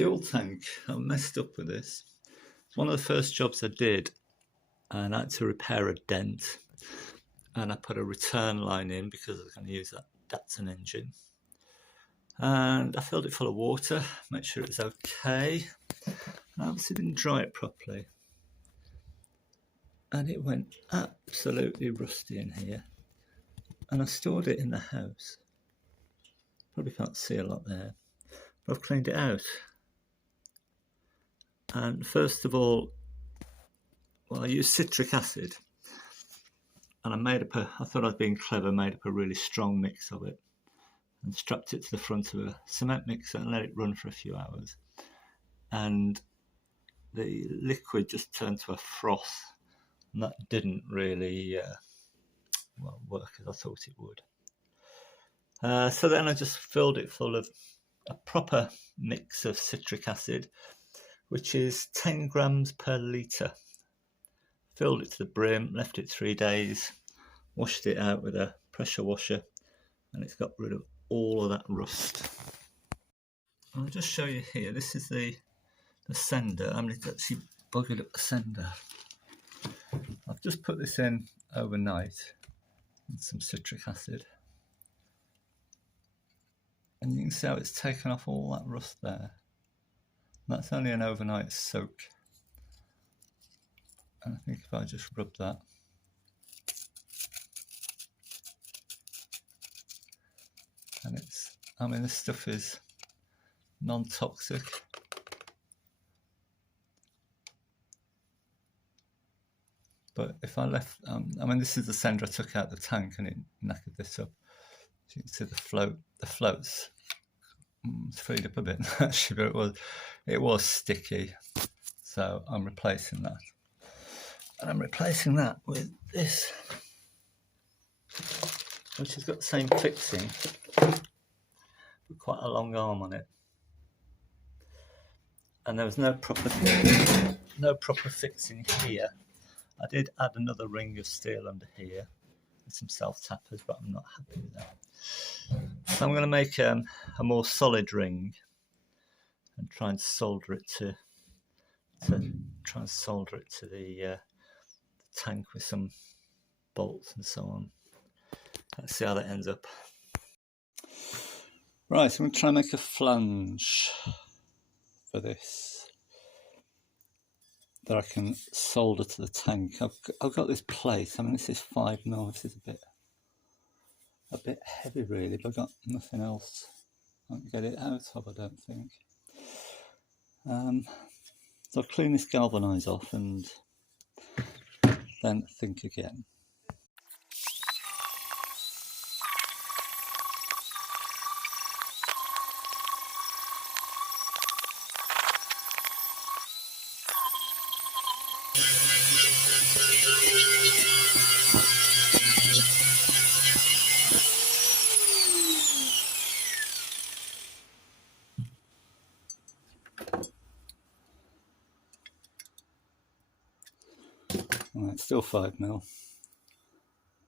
fuel tank. I messed up with this. It's one of the first jobs I did, and I had to repair a dent, and I put a return line in because I was going to use that Datsun engine, and I filled it full of water, make sure it was okay, and I obviously didn't dry it properly, and it went absolutely rusty in here, and I stored it in the house. Probably can't see a lot there, but I've cleaned it out. And first of all, I used citric acid, and I thought I was being clever, made up a really strong mix of it and strapped it to the front of a cement mixer and let it run for a few hours. And the liquid just turned to a froth, and that didn't really work as I thought it would. So then I just filled it full of a proper mix of citric acid, which is 10 grams per litre. Filled it to the brim, left it 3 days, washed it out with a pressure washer, and it's got rid of all of that rust. I'll just show you here. This is the sender. I mean, it's actually buggered up the sender. I've just put this in overnight with some citric acid, and you can see how it's taken off all that rust there. That's only an overnight soak. And I think if I just rub that, and this stuff is non-toxic. But if I left, this is the sender I took out the tank, and it knackered this up. So you can see the floats. It's freed up a bit actually, but it was sticky. So I'm replacing that. And I'm replacing that with this, which has got the same fixing, but quite a long arm on it. And there was no proper fixing here. I did add another ring of steel under here with some self-tappers, but I'm not happy with that. So I'm going to make a more solid ring and try and solder it to the tank with some bolts and so on. Let's see how that ends up. Right, so I'm going to try and make a flange for this that I can solder to the tank. I've got this plate. This is 5mm. This is a bit heavy really, but I've got nothing else I can get it out of, I don't think. So I'll clean this galvanise off and then think again. Right, still 5mm.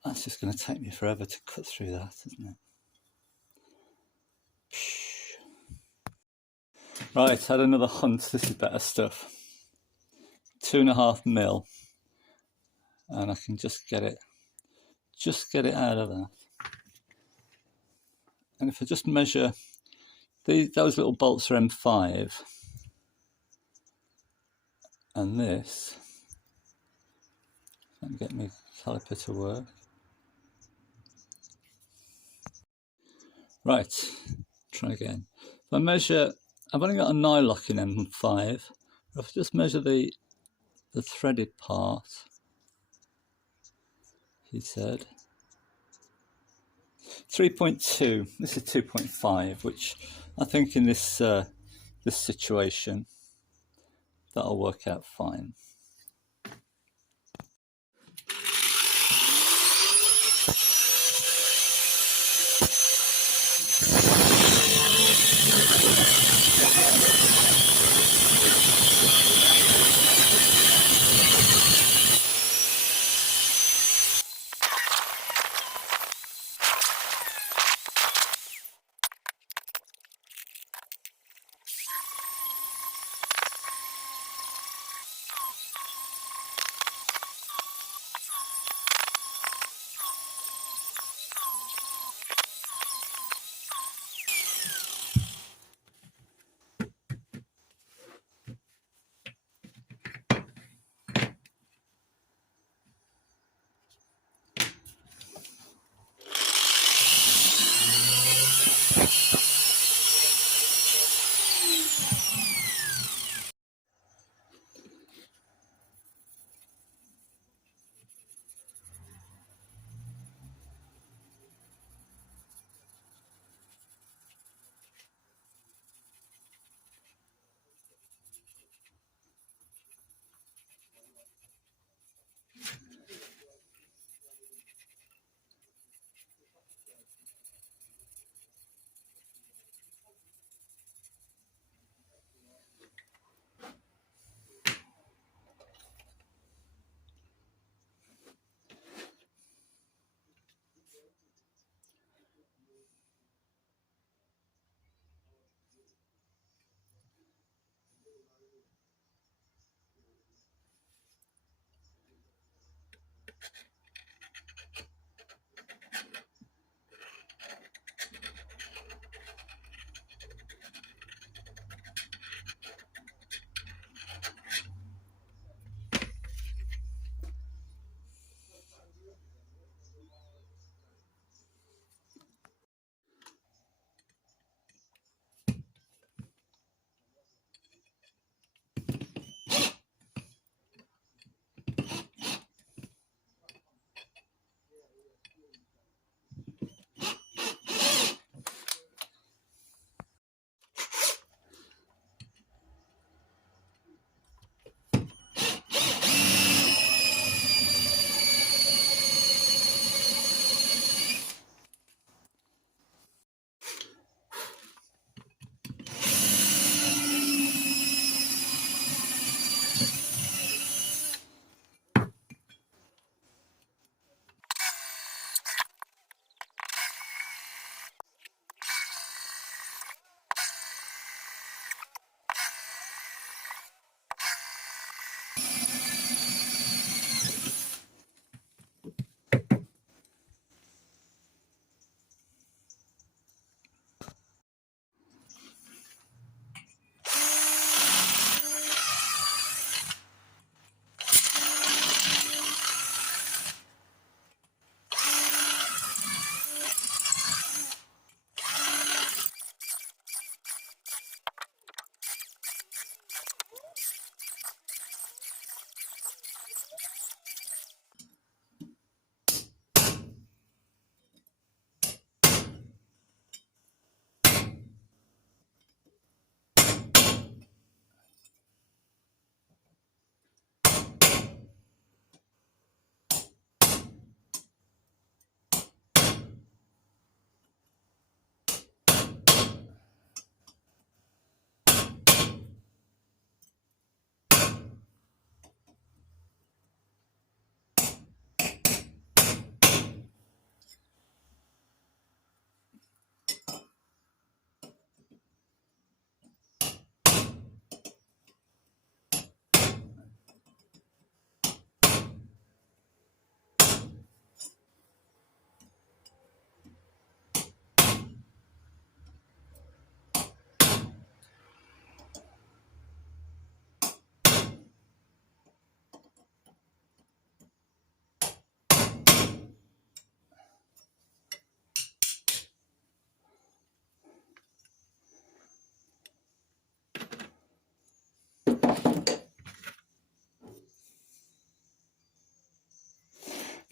That's just going to take me forever to cut through that, isn't it? Right, had another hunt. This is better stuff. 2.5mm, and I can just get it out of that. And if I just measure those little bolts are M5, and this, can't get my caliper to work. Right, try again. If I measure, I've only got a nylock in M5. If I just measure the threaded part, he said 3.2. This is 2.5, which I think in this this situation that'll work out fine.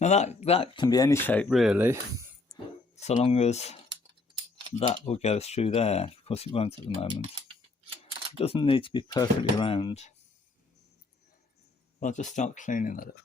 Now that can be any shape really, so long as that will go through there. Of course it won't at the moment. It doesn't need to be perfectly round. I'll just start cleaning that up.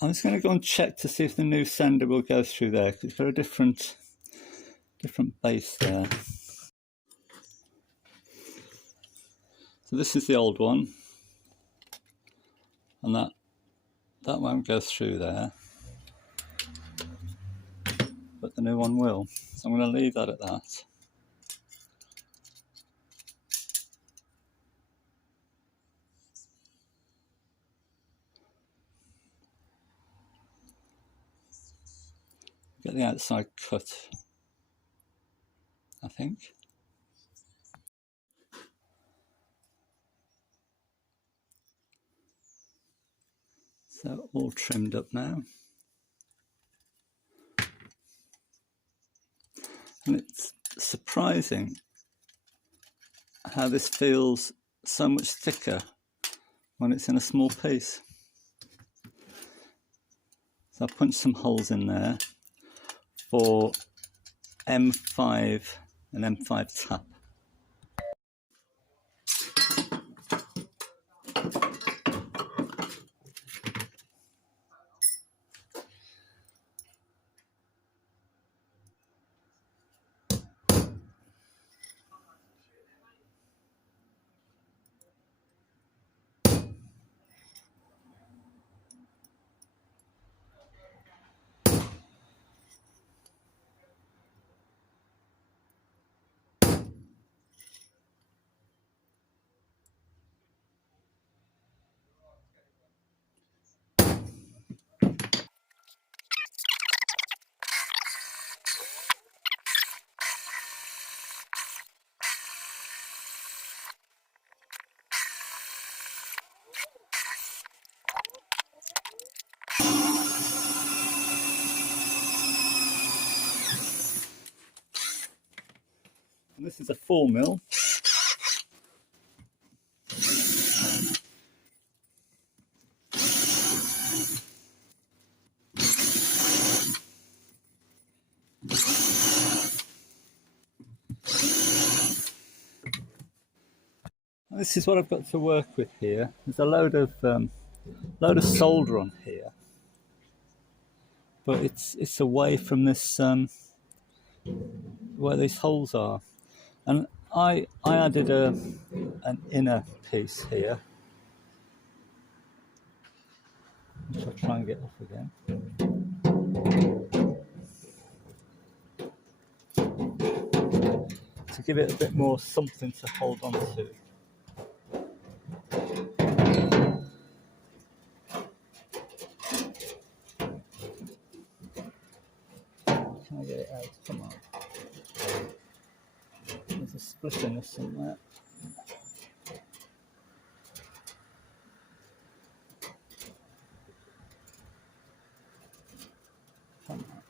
I'm just going to go and check to see if the new sender will go through there, because it's got a different base there. So this is the old one, and that won't go through there, but the new one will. So I'm going to leave that at that. Get the outside cut, I think. So all trimmed up now. And it's surprising how this feels so much thicker when it's in a small piece. So I've punched some holes in there for M5 and M5 tap. And this is a 4mm. This is what I've got to work with here. There's a load of solder on here, but it's away from this where these holes are. And I added an inner piece here, which I'll try and get off again. To give it a bit more something to hold on to. Can I get it out? Come on. There's a split in this somewhere. Come on.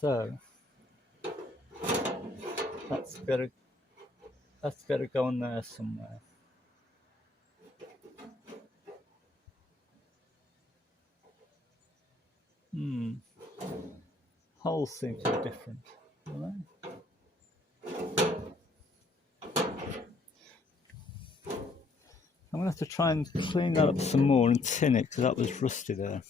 So that's got to go in there somewhere. Holes seem to be different. Right? I'm going to have to try and clean that up some more and tin it, because that was rusty there.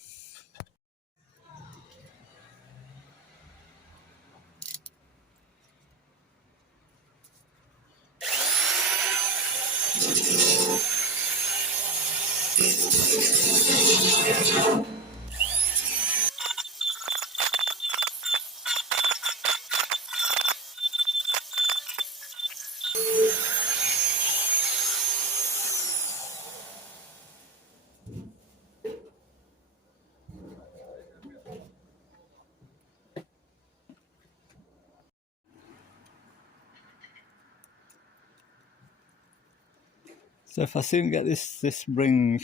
So if I soon get this ring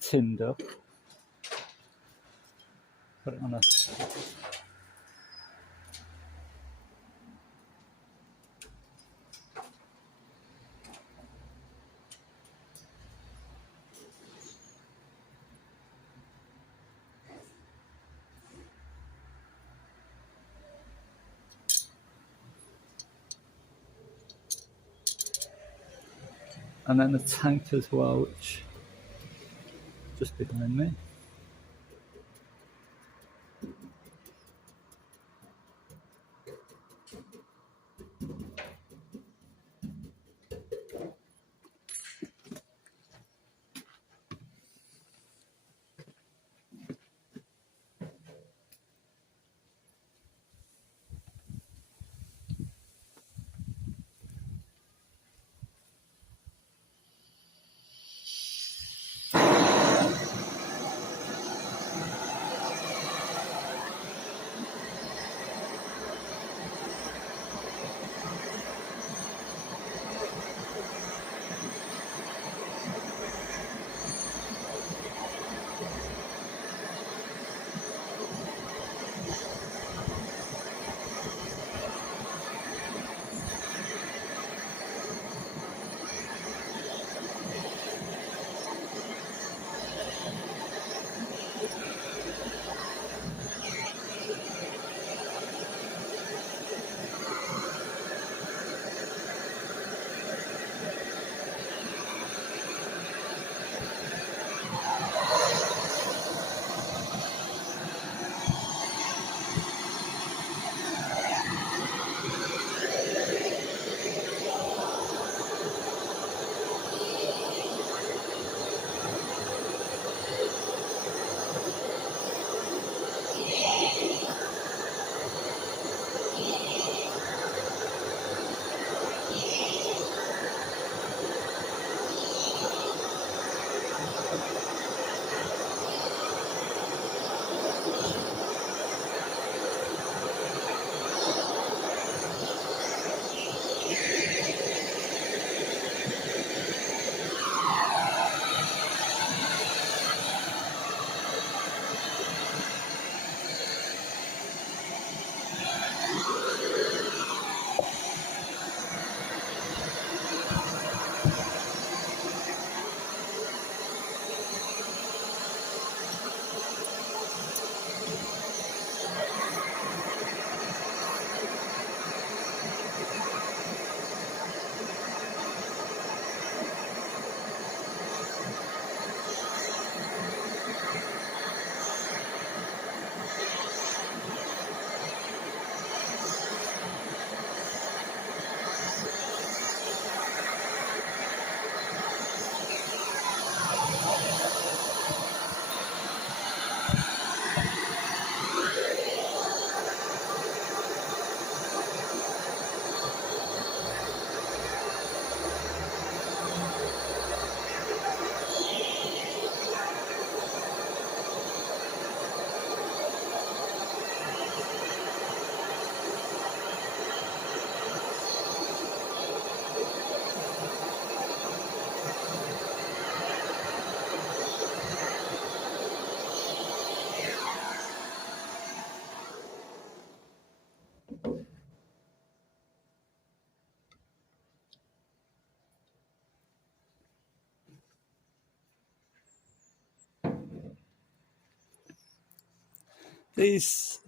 tinned up, put it on a and then the tank as well, which just behind me.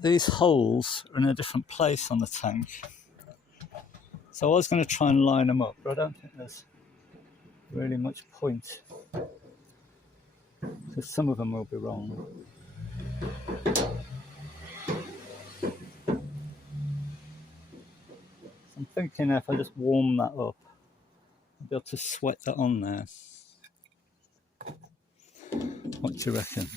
These holes are in a different place on the tank. So I was going to try and line them up, but I don't think there's really much point, because some of them will be wrong. So I'm thinking if I just warm that up, I'll be able to sweat that on there. What do you reckon?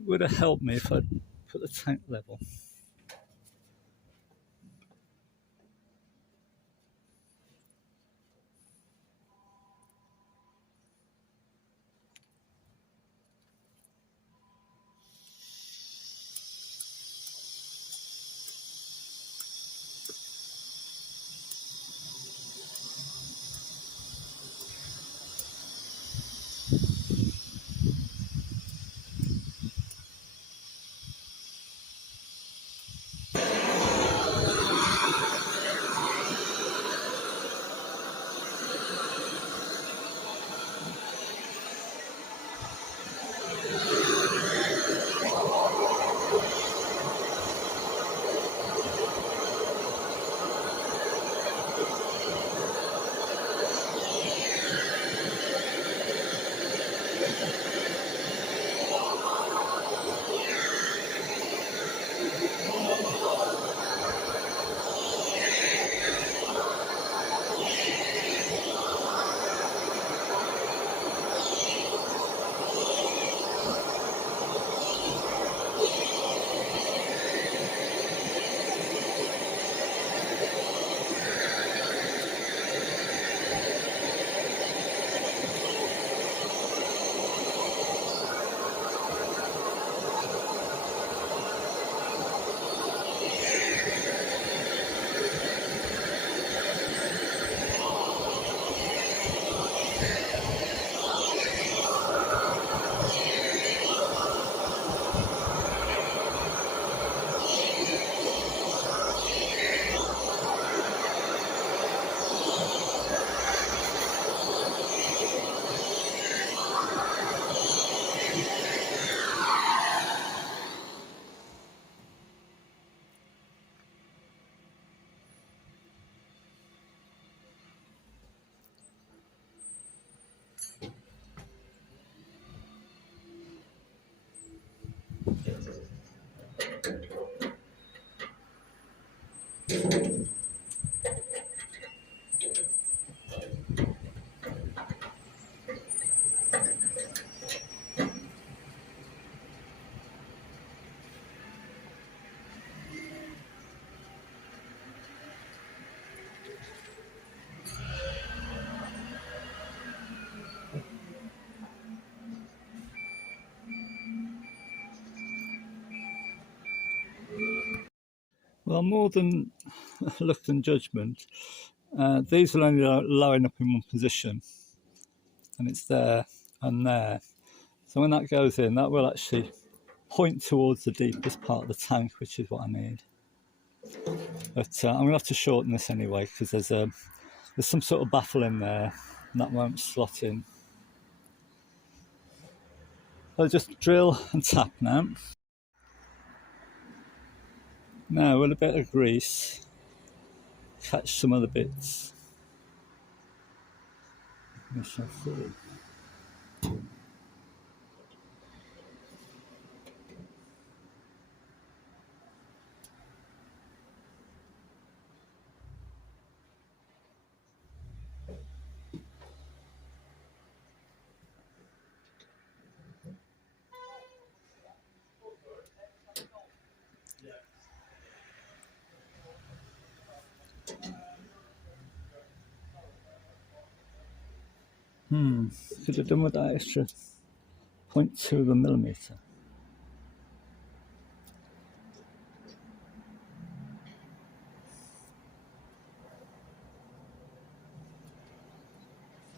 It would have helped me if I'd put the tank level. Well, more than luck and judgment. These will only line up in one position, and it's there and there. So when that goes in, that will actually point towards the deepest part of the tank, which is what I need. But I'm going to have to shorten this anyway, because there's some sort of baffle in there, and that won't slot in. I'll just drill and tap now. Now with a bit of grease, catch some of the bits. We shall see. Could have done with that extra 0.2 of a millimetre.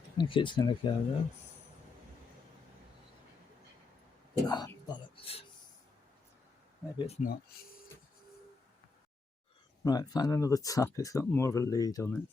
I think it's going to go though. Ah, bollocks. Maybe it's not. Right, find another tap, it's got more of a lead on it.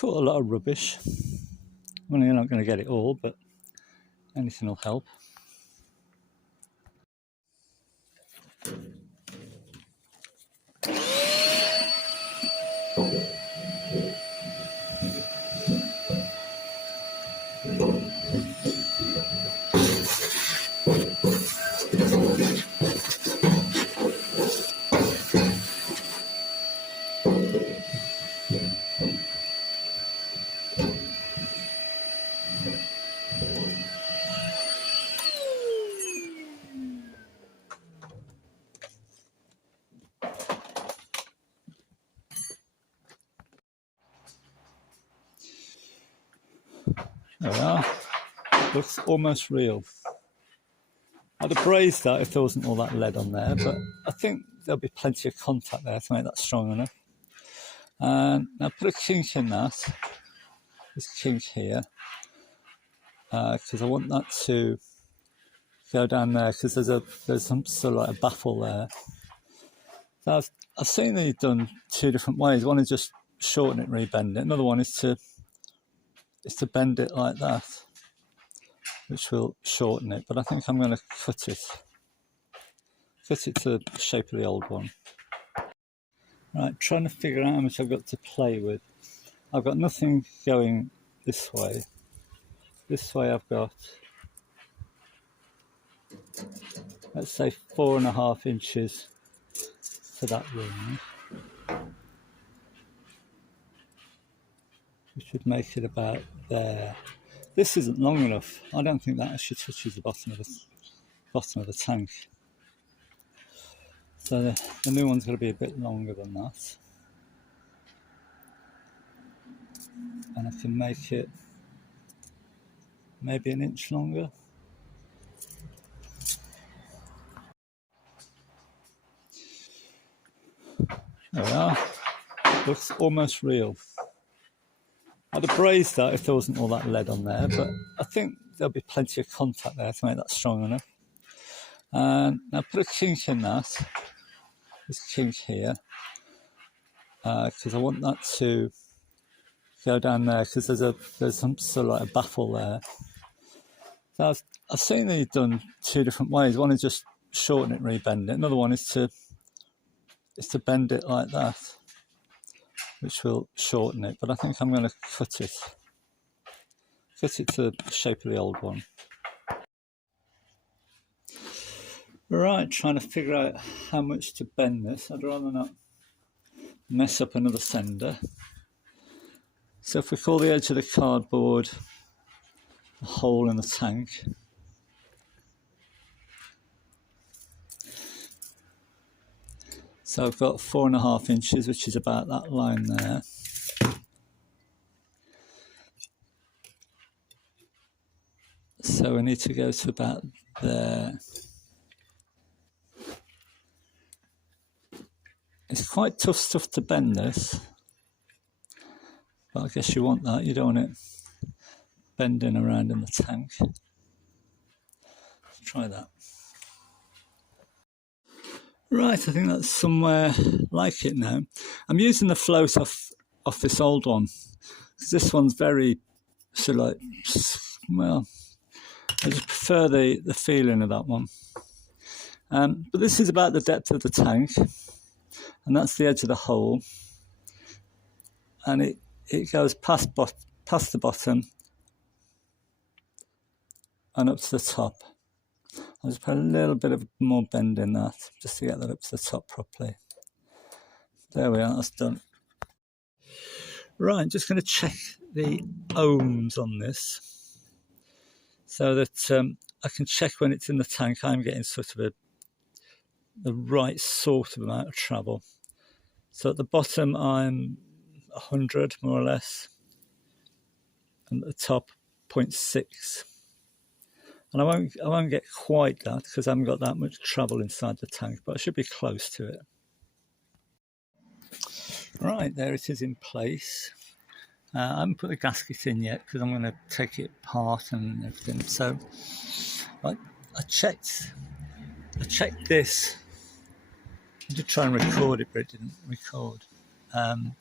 Caught a lot of rubbish. Well, you're not going to get it all, but anything will help. There we are. Looks almost real. I'd have brazed that if there wasn't all that lead on there, but I think there'll be plenty of contact there to make that strong enough. And now put a kink in that, this kink here, because I want that to go down there, because there's some sort of like a baffle there. So I've seen these done two different ways. One is just shorten it, rebend it. Another one is to bend it like that, which will shorten it. But I think I'm going to cut it to the shape of the old one. Right, trying to figure out how much I've got to play with. I've got nothing going this way. This way I've got, let's say, 4.5 inches to that ring, which would make it about there. This isn't long enough. I don't think that actually touches the bottom of the tank. So the new one's got to be a bit longer than that. And I can make it maybe an inch longer. There we are. Looks almost real. I'd have brazed that if there wasn't all that lead on there, but I think there'll be plenty of contact there to make that strong enough. And now put a kink in that, this kink here, because I want that to go down there because there's some sort of like a baffle there. So I've seen these done two different ways. One is just shorten it, rebend it. Another one is to bend it like that, which will shorten it. But I think I'm going to cut it to the shape of the old one. Right, trying to figure out how much to bend this. I'd rather not mess up another sender. So if we call the edge of the cardboard a hole in the tank, so I've got 4.5 inches, which is about that line there. So we need to go to about there. It's quite tough stuff to bend this, but I guess you want that. You don't want it bending around in the tank. Let's try that. Right, I think that's somewhere like it now. I'm using the float off this old one, because this one's very sort of like, well, I just prefer the feeling of that one. But this is about the depth of the tank, and that's the edge of the hole, and it goes past the bottom and up to the top. I'll just put a little bit of more bend in that, just to get that up to the top properly. There we are, that's done. Right, I'm just going to check the ohms on this, so that I can check when it's in the tank I'm getting sort of the right sort of amount of travel. So at the bottom I'm 100 more or less, and at the top 0.6. And I won't get quite that because I haven't got that much travel inside the tank, but I should be close to it. Right, there it is in place. I haven't put the gasket in yet because I'm going to take it apart and everything. So I checked this. I did try and record it, but it didn't record. I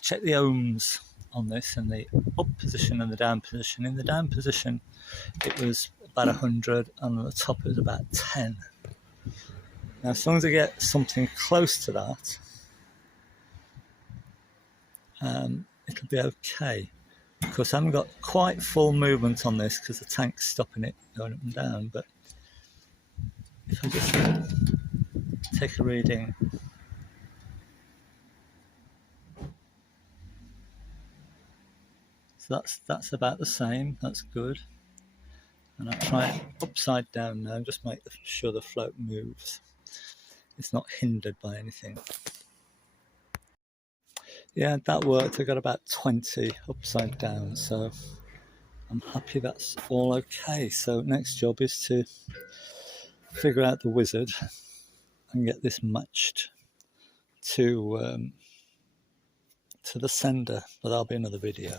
checked the ohms on this, and the up position and the down position. In the down position it was about 100, and on the top it was about 10. Now as long as I get something close to that, it'll be okay. Of course I haven't got quite full movement on this because the tank's stopping it going up and down, but if I just take a reading, so that's about the same. That's good. And I'll try it upside down now and just make sure the float moves. It's not hindered by anything. Yeah, that worked. I got about 20 upside down, so I'm happy that's all okay. So next job is to figure out the wizard and get this matched to the sender, but that'll be another video.